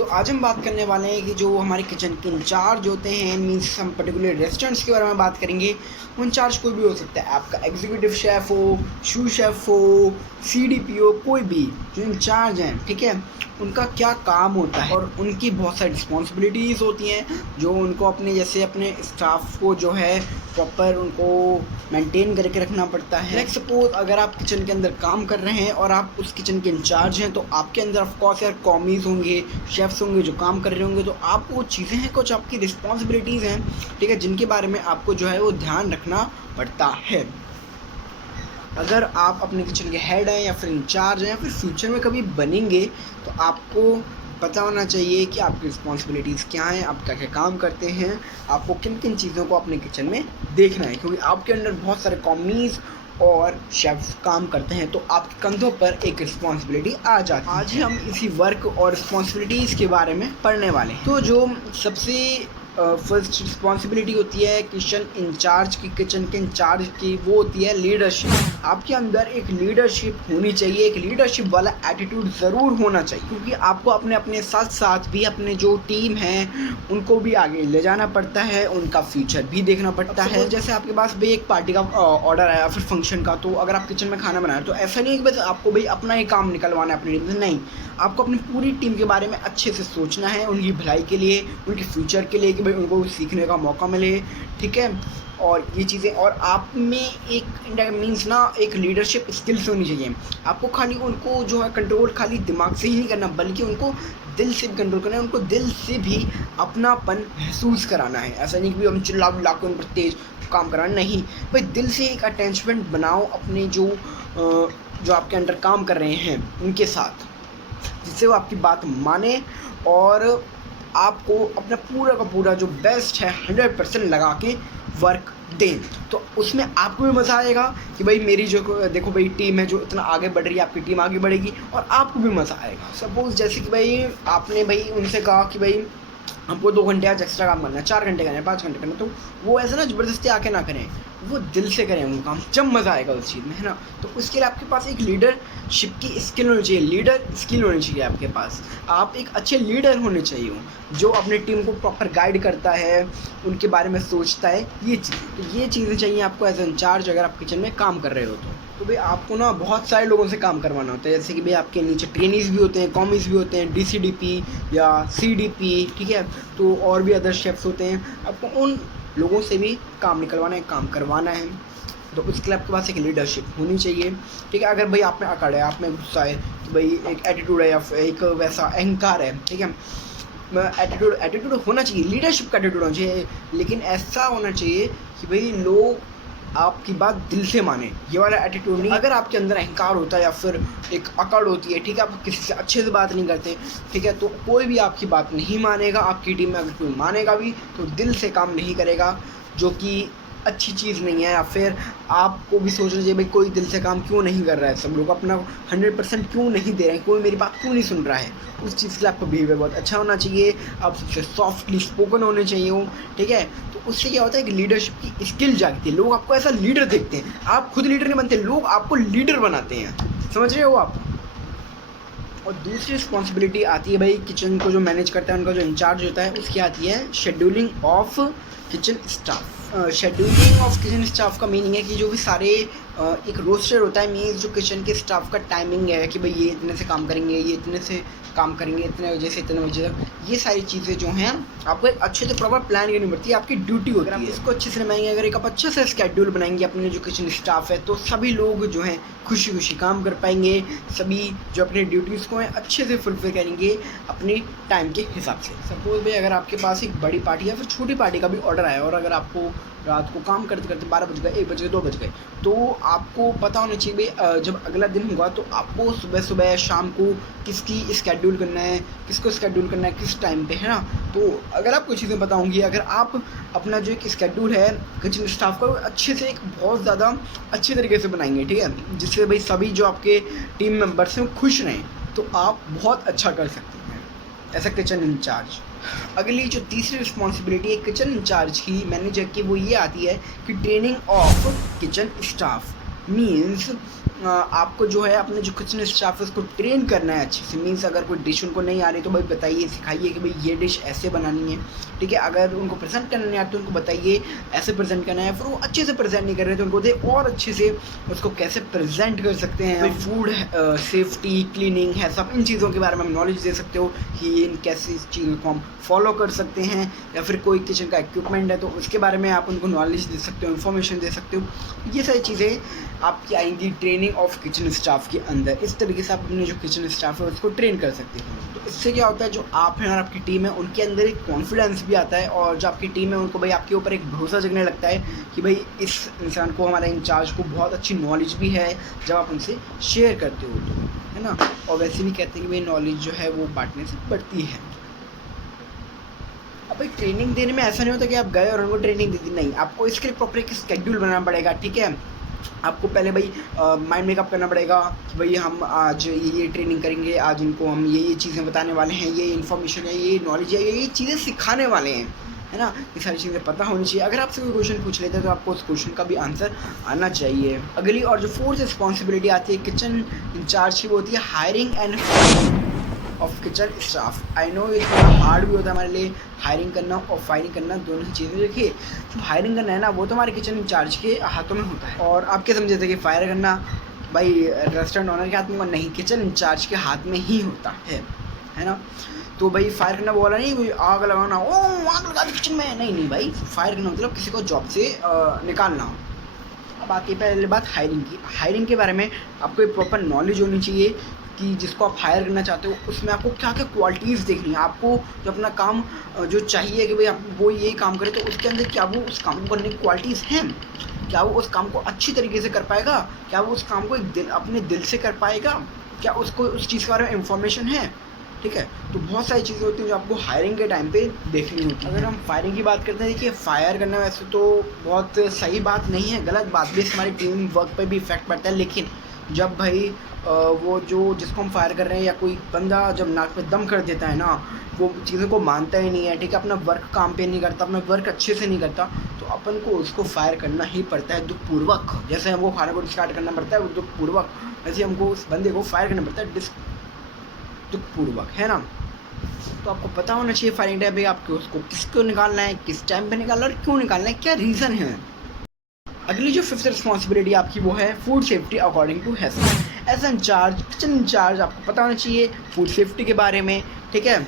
तो आज हम बात करने वाले हैं कि जो हमारे किचन के इंचार्ज होते हैं, मीन्स हम पर्टिकुलर रेस्टोरेंट्स के बारे में बात करेंगे। वो इंचार्ज कोई भी हो सकता है, आपका एग्जीक्यूटिव शेफ़ हो, शू शेफ़ हो, सीडीपी हो, कोई भी जो इंचार्ज हैं, ठीक है, उनका क्या काम होता है और उनकी बहुत सारी रिस्पॉन्सिबिलिटीज़ होती हैं जो उनको अपने जैसे अपने स्टाफ को जो है प्रॉपर उनको मेंटेन करके रखना पड़ता है। लाइक सपोज अगर आप किचन के अंदर काम कर रहे हैं और आप उस किचन के इंचार्ज हैं, तो आपके अंदर ऑफ कोर्स यार कॉमीज होंगे, शेफ्स होंगे जो काम कर रहे होंगे, तो आपको वो चीज़ें हैं, कुछ आपकी रिस्पॉन्सिबिलिटीज़ हैं, ठीक है, जिनके बारे में आपको जो है वो ध्यान रखना पड़ता है। अगर आप अपने किचन के हेड हैं या फिर इंचार्ज हैं या फिर फ्यूचर में कभी बनेंगे, तो आपको पता होना चाहिए कि आपकी रिस्पॉन्सिबिलिटीज़ क्या हैं, आप क्या क्या काम करते हैं, आपको किन किन चीज़ों को अपने किचन में देखना है, क्योंकि आपके अंडर बहुत सारे कॉमीज़ और शेफ्स काम करते हैं, तो आपके कंधों पर एक रिस्पॉन्सिबिलिटी आ जाती है। आज हम इसी वर्क और रिस्पॉन्सिबिलिटीज़ के बारे में पढ़ने वाले हैं। तो जो सबसे फर्स्ट रिस्पॉन्सिबिलिटी होती है किचन इंचार्ज की, किचन के इंचार्ज की, वो होती है लीडरशिप। आपके अंदर एक लीडरशिप होनी चाहिए, एक लीडरशिप वाला एटीट्यूड ज़रूर होना चाहिए, क्योंकि आपको अपने अपने साथ साथ भी अपने जो टीम है उनको भी आगे ले जाना पड़ता है, उनका फ्यूचर भी देखना पड़ता है। जैसे आपके पास भाई एक पार्टी का ऑर्डर आया फिर फंक्शन का, तो अगर आप किचन में खाना बना रहे हो तो ऐसा नहीं है कि बस आपको भाई अपना ही काम निकलवाना है अपनी टीम से, नहीं, आपको अपनी पूरी टीम के बारे में अच्छे से सोचना है, उनकी भलाई के लिए, उनके फ्यूचर के लिए, कि भाई उनको सीखने का मौका मिले, ठीक है। और ये चीज़ें, और आप में एक मीन्स ना एक लीडरशिप स्किल्स होनी चाहिए। आपको खाली उनको जो है कंट्रोल खाली दिमाग से ही नहीं करना, बल्कि उनको दिल से भी कंट्रोल करना है, उनको दिल से भी अपनापन महसूस कराना है। ऐसा नहीं कि भाई हम चिल्ला के उन पर तेज काम कराना, नहीं भाई, दिल से एक अटैचमेंट बनाओ अपने जो आपके अंडर काम कर रहे हैं उनके साथ, जिससे वो आपकी बात माने और आपको अपना पूरा का पूरा जो बेस्ट है 100% लगा के वर्क दें। तो उसमें आपको भी मज़ा आएगा कि भाई मेरी जो देखो भाई टीम है जो इतना आगे बढ़ रही है, आपकी टीम आगे बढ़ेगी और आपको भी मज़ा आएगा। सपोज़ जैसे कि भाई आपने भाई उनसे कहा कि भाई हमको 2 घंटे आज एक्स्ट्रा काम करना है, 4 घंटे करना है, 5 घंटे करना है, तो वो ऐसा ना ज़बरदस्ती आके ना करें, वो दिल से करें वो काम, जब मज़ा आएगा उस चीज़ में, है ना। तो उसके लिए आपके पास एक लीडरशिप की स्किल होनी चाहिए, लीडर स्किल होनी चाहिए आपके पास। आप एक अच्छे लीडर होने चाहिए हो जो अपनी टीम को प्रॉपर गाइड करता है, उनके बारे में सोचता है, ये चीज़ें चाहिए आपको एज इंचार्ज अगर आप किचन में काम कर रहे हो तो भाई आपको ना बहुत सारे लोगों से काम करवाना होता है। जैसे कि भाई आपके नीचे ट्रेनीज़ भी होते हैं, कॉमीज़ भी होते हैं, डीसीडीपी या सीडीपी, ठीक है, तो और भी अदर शेफ्स होते हैं। आपको उन लोगों से भी काम निकलवाना है, काम करवाना है, तो उसके लिए आपके पास एक लीडरशिप होनी चाहिए, ठीक है। अगर भाई आप में अकड़ है, आप में गुस्सा है, तो भाई एक एटीट्यूड है या एक वैसा अहंकार है, ठीक है, एटीट्यूड होना चाहिए, लीडरशिप का एटीट्यूड होना चाहिए, लेकिन ऐसा होना चाहिए कि भाई लोग आपकी बात दिल से माने, ये वाला एटीट्यूड नहीं। अगर आपके अंदर अहंकार होता है या फिर एक अकड़ होती है, ठीक है, आप किसी से अच्छे से बात नहीं करते, ठीक है, तो कोई भी आपकी बात नहीं मानेगा। आपकी टीम में अगर कोई मानेगा भी तो दिल से काम नहीं करेगा, जो कि अच्छी चीज़ नहीं है। या फिर आपको भी सोचना चाहिए भाई कोई दिल से काम क्यों नहीं कर रहा है, सब लोग अपना 100% क्यों नहीं दे रहे हैं, कोई मेरी बात क्यों नहीं सुन रहा है। उस चीज़ के लिए आपका बिहेवियर बहुत अच्छा होना चाहिए, आप सबसे सॉफ्टली स्पोकन होने चाहिए हो, ठीक है। तो उससे क्या होता है कि लीडरशिप की स्किल जागती है, लोग आपको ऐसा लीडर देखते हैं, आप खुद लीडर नहीं बनते, लोग आपको लीडर बनाते हैं, समझ रहे हो आप। और दूसरी रिस्पॉन्सिबिलिटी आती है भाई किचन को जो मैनेज करता है, उनका जो इंचार्ज होता है, उसकी आती है scheduling of kitchen staff. Scheduling of kitchen staff का मीनिंग है कि जो भी सारे एक रोस्टर होता है, मीन्स जो किचन के स्टाफ का टाइमिंग है कि भाई ये इतने से काम करेंगे, ये इतने से काम करेंगे, इतने बजे से इतने बजे तक, ये सारी चीज़ें जो हैं आपको एक अच्छे से प्रॉपर प्लान करनी पड़ती है, आपकी ड्यूटी होती है। आप इसको अच्छे से बनाएंगे, अगर एक आप अच्छे से स्केड्यूल बनाएंगे अपने जो किचन स्टाफ है, तो सभी लोग जो हैं खुशी खुशी काम कर पाएंगे, सभी जो अपनी ड्यूटीज़ को हैं अच्छे से फुलफिल करेंगे अपने टाइम के हिसाब से। सपोज भाई अगर आपके पास एक बड़ी पार्टी या फिर छोटी पार्टी का भी ऑर्डर आया और अगर आपको रात को काम करते करते 12 बज गए, 1 बज गए, 2 बज गए, तो आपको पता होना चाहिए भाई जब अगला दिन होगा तो आपको सुबह सुबह शाम को किसकी स्केड्यूल करना है, किसको स्केड्यूल करना है, किस टाइम पे, है ना। तो अगर आपको चीज़ें पता होंगी, अगर आप अपना जो एक स्केड्यूल है किचन स्टाफ का अच्छे से एक बहुत ज़्यादा अच्छे तरीके से बनाएंगे, ठीक है, जिससे भाई सभी जो आपके टीम मेंबर्स हैं खुश रहें, तो आप बहुत अच्छा कर सकते हैं एज अ किचन इंचार्ज। अगली जो तीसरी रिस्पॉन्सिबिलिटी है किचन इंचार्ज की, मैनेजर की, वो ये आती है कि training of kitchen staff. Means आपको जो है अपने जो किचन स्टाफ है उसको ट्रेन करना है अच्छे से। मीन्स अगर कोई डिश उनको नहीं आ रही तो भाई बताइए, सिखाइए कि भाई ये डिश ऐसे बनानी है, ठीक है। अगर उनको प्रेजेंट करना नहीं आता तो उनको बताइए ऐसे प्रेजेंट करना है। फिर वो अच्छे से प्रेजेंट नहीं कर रहे तो उनको दे और अच्छे से उसको कैसे प्रेजेंट कर सकते हैं। भाई फूड सेफ्टी, क्लीनिंग है, सब इन चीज़ों के बारे में हम नॉलेज दे सकते हो कि इन कैसी चीज़ों को हम फॉलो कर सकते हैं। या फिर कोई किचन का इक्विपमेंट है तो उसके बारे में आप उनको नॉलेज दे सकते हो, इन्फॉर्मेशन दे सकते हो। ये सारी चीज़ें आपकी आएंगी ट्रेनिंग ऑफ किचन स्टाफ के अंदर। इस तरीके से आप अपने जो किचन स्टाफ है उसको ट्रेन कर सकते हैं। तो इससे क्या होता है, जो आप हैं और आपकी टीम है उनके अंदर एक कॉन्फिडेंस भी आता है, और जो आपकी टीम है उनको भाई आपके ऊपर एक भरोसा जगने लगता है कि भाई इस इंसान को, हमारा इंचार्ज को बहुत अच्छी नॉलेज भी है जब आप उनसे शेयर करते हो तो, है ना। और वैसे भी कहते हैं कि भाई नॉलेज जो है वो बांटने से बढ़ती है। अब भाई ट्रेनिंग देने में ऐसा नहीं होता कि आप गए और उनको ट्रेनिंग दे दी, नहीं, आपको इसके लिए प्रॉपर एक स्केड्यूल बनाना पड़ेगा, ठीक है। आपको पहले भाई माइंड मेकअप करना पड़ेगा कि भाई हम आज ये ट्रेनिंग करेंगे, आज इनको हम ये चीज़ें बताने वाले हैं, ये इन्फॉर्मेशन है, ये नॉलेज है, ये चीज़ें सिखाने वाले हैं, है ना। ये सारी चीज़ें पता होनी चाहिए। अगर आपसे कोई क्वेश्चन पूछ लेते हैं तो आपको उस क्वेश्चन का भी आंसर आना चाहिए। अगली और जो फोर्थ रिस्पॉन्सिबिलिटी आती है किचन इंचार्ज की, वो होती है hiring end of kitchen staff. I know ये थोड़ा हार्ड भी होता है हमारे लिए, हायरिंग करना और फायरिंग करना दोनों ही चीज़ें। देखिए जो हायरिंग करना है ना वो तो हमारे किचन इंचार्ज के हाथों में होता है, और आप क्या समझे थे कि फायर करना भाई रेस्टोरेंट ओनर के हाथ में, नहीं, किचन इंचार्ज के हाथ में ही होता है ना। तो भाई फायर करना वो वाला नहीं, कोई आग लगाना, ओ आग लगा दी किचन में, नहीं भाई, फायर करना मतलब किसी को जॉब से निकालना हो। अब आती है पहले बात हायरिंग की। हायरिंग के बारे में आपको एक प्रॉपर नॉलेज होनी चाहिए कि जिसको आप हायर करना चाहते हो उसमें आपको क्या क्या क्वालिटीज़ देखनी है। आपको जो अपना काम जो चाहिए कि भाई आप वो ये काम करे, तो उसके अंदर क्या वो उस काम को करने की क्वालिटीज़ हैं, क्या वो उस काम को अच्छी तरीके से कर पाएगा, क्या वो उस काम को अपने दिल से कर पाएगा, क्या उसको उस चीज़ के बारे में इंफॉर्मेशन है, ठीक है। तो बहुत सारी चीज़ें होती हैं जो आपको हायरिंग के टाइम पे देखनी होती है। अगर हम फायरिंग की बात करते हैं, देखिए फायर करना वैसे तो बहुत सही बात नहीं है, गलत बात भी, हमारी टीम वर्क पर भी इफेक्ट पड़ता है। लेकिन जब भाई वो जो जिसको हम फायर कर रहे हैं या कोई बंदा जब नाक पे दम कर देता है ना, वो चीज़ों को मानता ही नहीं है, ठीक है, अपना वर्क काम पे नहीं करता, अपना वर्क अच्छे से नहीं करता, तो अपन को उसको फायर करना ही पड़ता है दुखपूर्वक। जैसे हमको खाने को स्टार्ट करना पड़ता है दुखपूर्वक, वैसे हमको उस बंदे को फायर करना पड़ता है दुखपूर्वक, है ना। तो आपको पता होना चाहिए फायरिंग टाइम पे आपको उसको किसको निकालना है, किस टाइम पे निकालना है और क्यों निकालना है, क्या रीज़न है। अगली जो फिफ्थ रिस्पॉन्सिबिलिटी आपकी वो है food safety according to health. As incharge, kitchen incharge, आपको पता होना चाहिए फूड सेफ्टी के बारे में, ठीक है,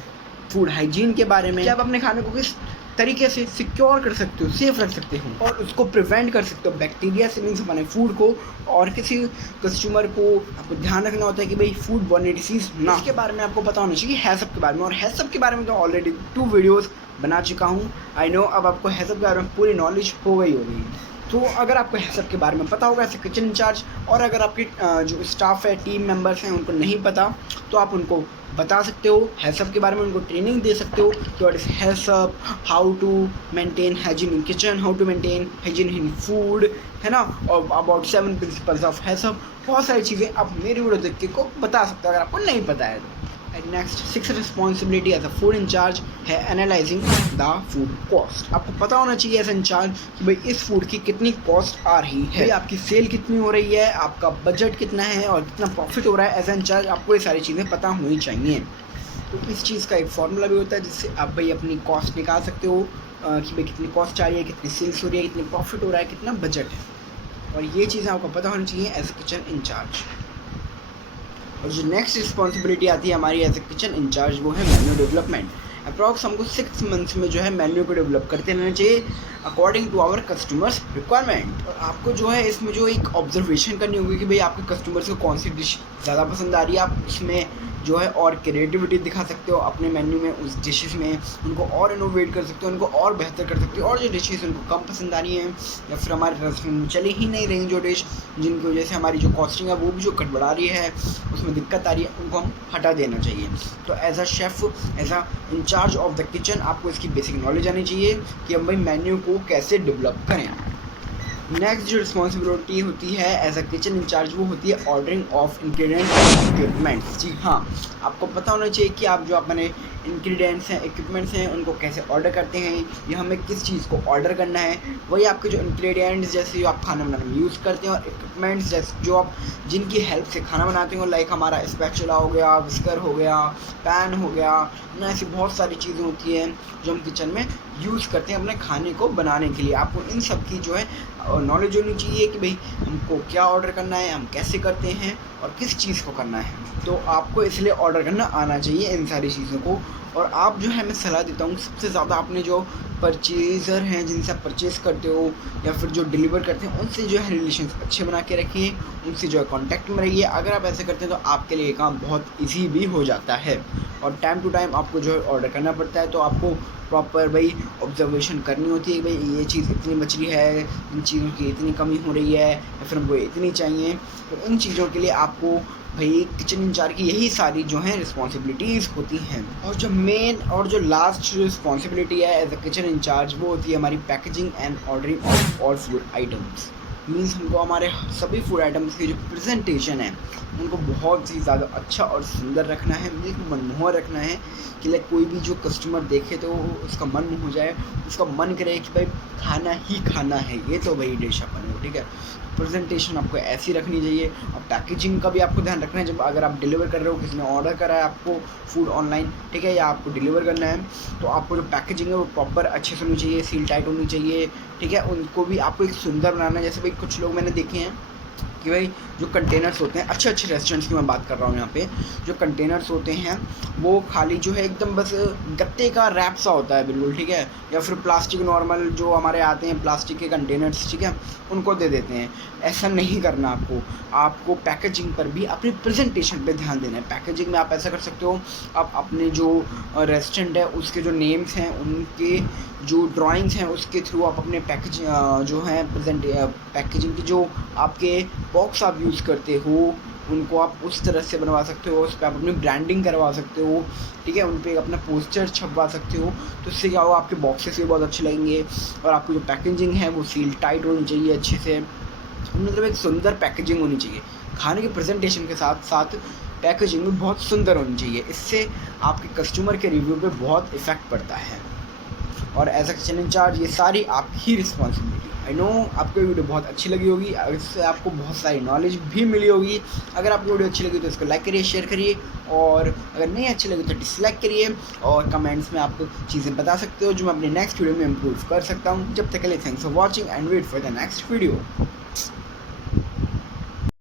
फूड हाइजीन के बारे में, कि आप अपने खाने को किस तरीके से सिक्योर कर सकते हो, सेफ रख सकते हो और उसको प्रिवेंट कर सकते हो बैक्टीरिया से, मीन्स अपने फूड को। और किसी कस्टमर को आपको ध्यान रखना होता है कि भाई फूड बॉर्न डिसीज़ ना, इसके बारे में आपको पता होना चाहिए हैज़अप के बारे में। और हैज़अप के बारे में तो ऑलरेडी 2 वीडियोज़ बना चुका हूँ, आई नो। अब आपको हैज़अप के बारे में पूरी नॉलेज हो गई होगी। तो अगर आपको हैज़अप के बारे में पता होगा एज ए किचन इंचार्ज, और अगर आपकी जो स्टाफ है, टीम मेंबर्स हैं, उनको नहीं पता तो आप उनको बता सकते हो हैज़अप के बारे में, उनको ट्रेनिंग दे सकते हो कि what is HACCP, how to maintain hygiene in kitchen, how to maintain hygiene in food, है ना, और अबाउट 7 प्रिंसिपल्स ऑफ हैज़अप। बहुत सारी चीज़ें आप मेरी वीडियो देख के को बता सकते हो अगर आपको नहीं पता है तो। And next 6th responsibility as a food incharge है एनालाइजिंग द फूड कॉस्ट। आपको पता होना चाहिए एज इंचार्ज कि भाई इस फूड की कितनी कॉस्ट आ रही है, आपकी सेल कितनी हो रही है, आपका बजट कितना है और कितना प्रॉफिट हो रहा है। एज इंचार्ज आपको ये सारी चीज़ें पता होनी चाहिए। तो इस चीज़ का एक फॉर्मूला भी होता है जिससे आप भाई अपनी कॉस्ट निकाल सकते हो कि भाई कितनी कॉस्ट आ रही है, कितनी सेल्स हो रही है, कितनी प्रॉफिट हो रहा है, कितना बजट है, और ये चीज़ें आपको पता होनी चाहिए एज ए किचन इंचार्ज। और जो नेक्स्ट रिस्पॉन्सिबिलिटी आती है हमारी एज ए किचन इंचार्ज वो है मेन्यू डेवलपमेंट। अप्रॉक्स हमको 6 मंथ्स में जो है मेन्यू को डेवलप करते रहना चाहिए according to our customers requirement. और आपको जो है इसमें जो एक ऑब्जर्वेशन करनी होगी कि भाई आपके कस्टमर्स को कौन सी डिश ज़्यादा पसंद आ रही है। आप इसमें जो है और क्रिएटिविटी दिखा सकते हो अपने मेन्यू में, उस डिशेस में उनको और इनोवेट कर सकते हो, उनको और बेहतर कर सकते हो। और जो डिशेस उनको कम पसंद आ रही हैं या फिर हमारे रेस्टोरेंट में चले ही नहीं रही जो डिश, जिनकी वजह से हमारी जो कॉस्टिंग है वो भी जो गड़बड़ा रही है, उसमें दिक्कत आ रही है, उनको हम हटा देना चाहिए। तो as a chef, as a incharge of the kitchen आपको इसकी बेसिक नॉलेज आनी चाहिए कि हम भाई मेन्यू को कैसे डेवलप करें। नेक्स्ट जो रिस्पॉन्सिबिलिटी होती है एज अ किचन इंचार्ज वो होती है ऑर्डरिंग ऑफ इंग्रेडिएंट इक्विपमेंट्स। जी हाँ, आपको पता होना चाहिए कि आप जो अपने इंग्रेडिएंट्स हैं, इक्विपमेंट्स हैं, उनको कैसे ऑर्डर करते हैं, या हमें किस चीज़ को ऑर्डर करना है, वही आपके जो इंग्रेडिएंट्स जैसे जो आप खाना बनाने में यूज़ करते हैं, और इक्विपमेंट्स जैसे जो आप जिनकी हेल्प से खाना बनाते हो, लाइक हमारा स्पैचुला हो गया, विस्कर हो गया, पैन हो गया ना, ऐसी बहुत सारी चीज़ें होती हैं जो हम किचन में यूज़ करते हैं अपने खाने को बनाने के लिए। आपको इन सब की जो है नॉलेज होनी चाहिए कि भाई हमको क्या ऑर्डर करना है, हम कैसे करते हैं और किस चीज़ को करना है। तो आपको इसलिए ऑर्डर करना आना चाहिए इन सारी चीज़ों को। और आप जो है मैं सलाह देता हूँ सबसे ज़्यादा अपने जो परचेज़र हैं जिनसे आप परचेज़ करते हो या फिर जो डिलीवर करते हैं उनसे जो है रिलेशंस अच्छे बना के रखिए, उनसे जो है कांटेक्ट में रहिए। अगर आप ऐसे करते हैं तो आपके लिए ये काम बहुत ईजी भी हो जाता है। और टाइम टू टाइम आपको जो है ऑर्डर करना पड़ता है, तो आपको प्रॉपर भाई ऑब्जर्वेशन करनी होती है कि भाई ये चीज़ इतनी बच रही है, इन चीज़ों की इतनी कमी हो रही है, या फिर हमको इतनी चाहिए। तो इन चीज़ों के लिए आपको भाई किचन इंचार्ज की यही सारी जो हैं रिस्पॉन्सिबिलिटीज़ होती हैं। और जो मेन और जो लास्ट रिस्पॉन्सिबिलिटी है एज अ किचन इंचार्ज वो होती है हमारी packaging and ordering of all food items. Means हमको हमारे सभी फूड आइटम्स की जो प्रेजेंटेशन है उनको बहुत ही ज़्यादा अच्छा और सुंदर रखना है, बिल्कुल मनमोहक रखना है कि लाइक कोई भी जो कस्टमर देखे तो उसका मन हो जाए, उसका मन करे कि भाई खाना ही खाना है, ये तो वही डिश अपन हो। ठीक है, प्रेजेंटेशन आपको ऐसी रखनी चाहिए। और पैकेजिंग का भी आपको ध्यान रखना है। जब अगर आप डिलीवर कर रहे हो, किसी ने ऑर्डर करा है आपको फूड ऑनलाइन, ठीक है, या आपको डिलीवर करना है, तो आपको जो पैकेजिंग है वो प्रॉपर अच्छे से होनी चाहिए, सील टाइट होनी चाहिए। ठीक है, उनको भी आपको एक सुंदर बनाना है। जैसे भाई कुछ लोग मैंने देखे हैं कि भाई जो कंटेनर्स होते हैं, अच्छे अच्छे रेस्टोरेंट्स की मैं बात कर रहा हूँ यहाँ पे, जो कंटेनर्स होते हैं वो खाली जो है एकदम बस गत्ते का रैप सा होता है बिल्कुल। ठीक है, या फिर प्लास्टिक नॉर्मल जो हमारे आते हैं प्लास्टिक के कंटेनर्स, ठीक है, उनको दे देते हैं। ऐसा नहीं करना आपको पैकेजिंग पर भी अपनी प्रेजेंटेशन पे ध्यान देना है। पैकेजिंग में आप ऐसा कर सकते हो, आप अपने जो रेस्टोरेंट है उसके जो नेम्स हैं उनके जो ड्राइंग्स हैं उसके थ्रू आप अपने पैकेज जो है पैकेजिंग की जो आपके बॉक्स आप यूज़ करते हो उनको आप उस तरह से बनवा सकते हो, उस पर आप अपनी ब्रांडिंग करवा सकते हो। ठीक है, उन पर अपना पोस्टर छपवा सकते हो। तो इससे क्या होगा, आपके बॉक्सेस भी बहुत अच्छे लगेंगे और आपकी जो पैकेजिंग है वो सील टाइट होनी चाहिए अच्छे से, मतलब एक सुंदर पैकेजिंग होनी चाहिए। खाने के प्रेजेंटेशन के साथ साथ पैकेजिंग भी बहुत सुंदर होनी चाहिए। इससे आपके कस्टमर के रिव्यू पे बहुत इफ़ेक्ट पड़ता है। और एज अ किचन इंचार्ज ये सारी आपकी रिस्पॉन्सिबिलिटी। आई नो आपको ये वीडियो बहुत अच्छी लगी होगी, इससे आपको बहुत सारी नॉलेज भी मिली होगी। अगर आपको वीडियो अच्छी लगी तो इसको लाइक करिए, शेयर करिए, और अगर नहीं अच्छी लगी तो डिसलाइक करिए। और कमेंट्स में आप चीज़ें बता सकते हो जो मैं अपने नेक्स्ट वीडियो में इम्प्रूव कर सकता हूँ। जब तक के लिए thanks for watching and wait for the next video.